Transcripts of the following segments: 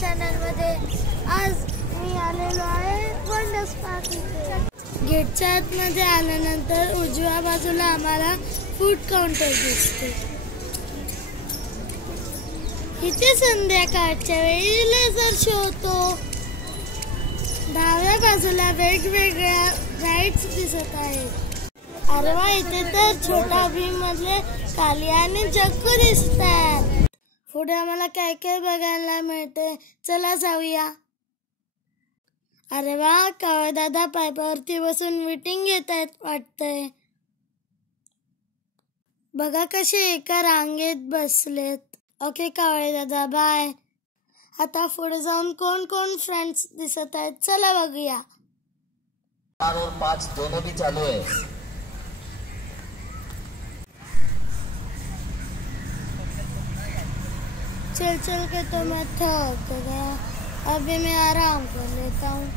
चॅनल मध्ये आज मी आलेलो आहे वंडर्स पार्क इथे। गेटच्या आतमध्ये आल्यानंतर उजव्या बाजूला आम्हाला फूड काउंटर दिसते। इथे संध्याकाळच्या वेळी लेझर शो होतो। डाव्या बाजूला वेगवेगळ्या राईड्स दिसत आहेत। अरे वा, इथे तर छोटा भीम मधले कालिया आणि जग्गू दिसतात। पुढे आम्हाला काय काय बघायला मिळते, चला जाऊया। अरे वा, कावळे दादा पायपावरती बसून मीटिंग घेत आहेत वाटतंय। बघा कसे एका रांगेत बसलेत। ओके कावळे दादा, बाय। आता पुढे जाऊन कोण कोण फ्रेंड्स दिसत आहेत, चला बघूया। 4 और 5 दोनों भी चालू है। चल चल के तो मैं थक गया, अभी मैं आराम कर लेता हूँ।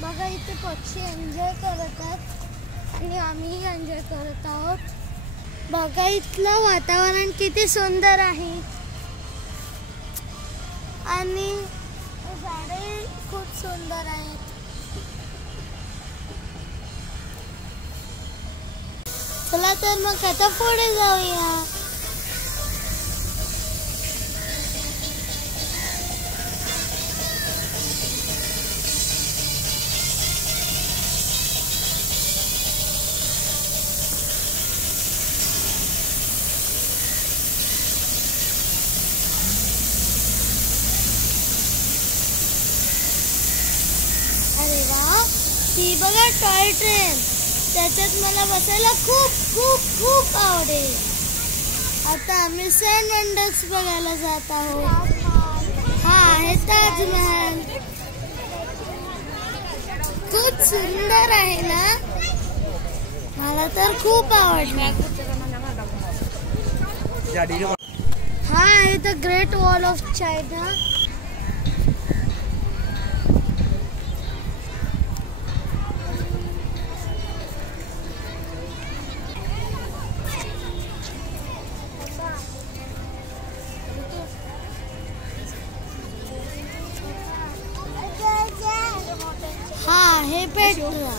बघा इथे पक्षी एन्जॉय करत आहेत आणि आम्ही एन्जॉय करत आहोत। बघा इथलं वातावरण किती सुंदर आहे आणि झाडे खूप सुंदर आहेत। चला तर मग आता पुढे जाऊया। अरे वा, ही बघा टॉय ट्रेन, त्याच्यात मला बसायला खूप खूप खूप आवडेल। आता आम्ही 7 वंडर्स बघायला जात आहोत। हा आहे ताजमहल, खूप सुंदर आहे ना, मला तर खूप आवडला। हा आहे the great wall of China. हाँ है पेट्रा,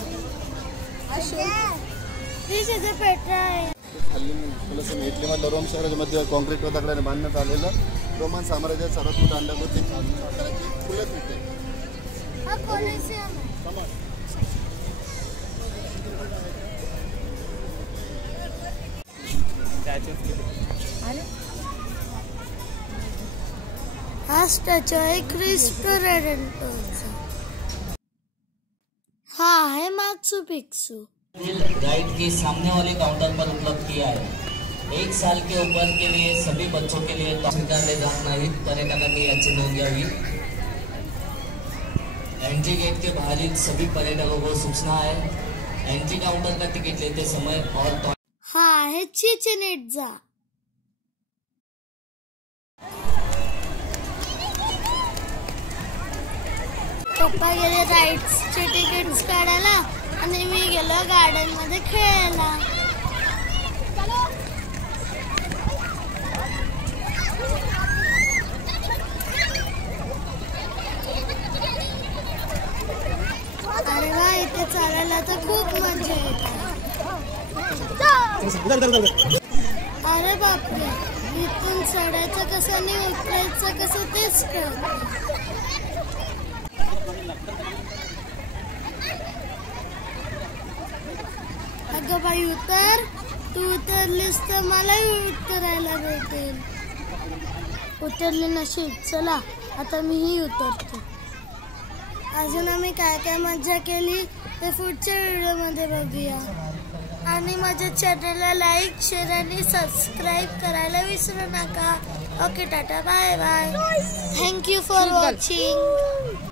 इथे पेट्रा आहे। इटलीमधलं रोम शहराच्या मध्ये कॉन्क्रीट व दगडाने बांधण्यात आलेलं रोमन साम्राज्यात सर्वात मोठं अंडरग्राउंड आकाराची खुलं होते। हा कोलिसियम आहे। हा स्टॅच्यू आहे क्रिस्टो रेडेंटोरचा। हाँ है माचू पिक्चू। गाइड के सामने वाले काउंटर पर उपलब्ध किया है। 1 साल के ऊपर के लिए सभी बच्चों के लिए स्वीकारले जात नाहीत, पर्यटकांनी याची नोंद घ्यावी। एंट्री गेट के बाहर सभी पर्यटकों को सूचना है, एंट्री काउंटर का टिकट लेते समय और हाँ है चिचेन इट्जा। पप्पा गेले राईड्सचे तिकीट्स काढायला आणि मी गेलो गार्डन मध्ये खेळायला। अरे वा, इथे चालायला तर खूप मजा येते। अरे बापरे, इथून चढायचं कसं आणि उतरायचं कसं तेच कळत। अगं बाई उतर, तू उतरलीस तर मलाही उतरायला भेटेल। उतरली नशीब, चला आता मीही उतरतो। अजून आम्ही काय काय मज्जा केली ते पुढच्या व्हिडिओ मध्ये बघूया आणि माझ्या चॅनलला लाईक, शेअर आणि सबस्क्राईब करायला विसरू नका। Okay, tata, bye bye, thank you for watching.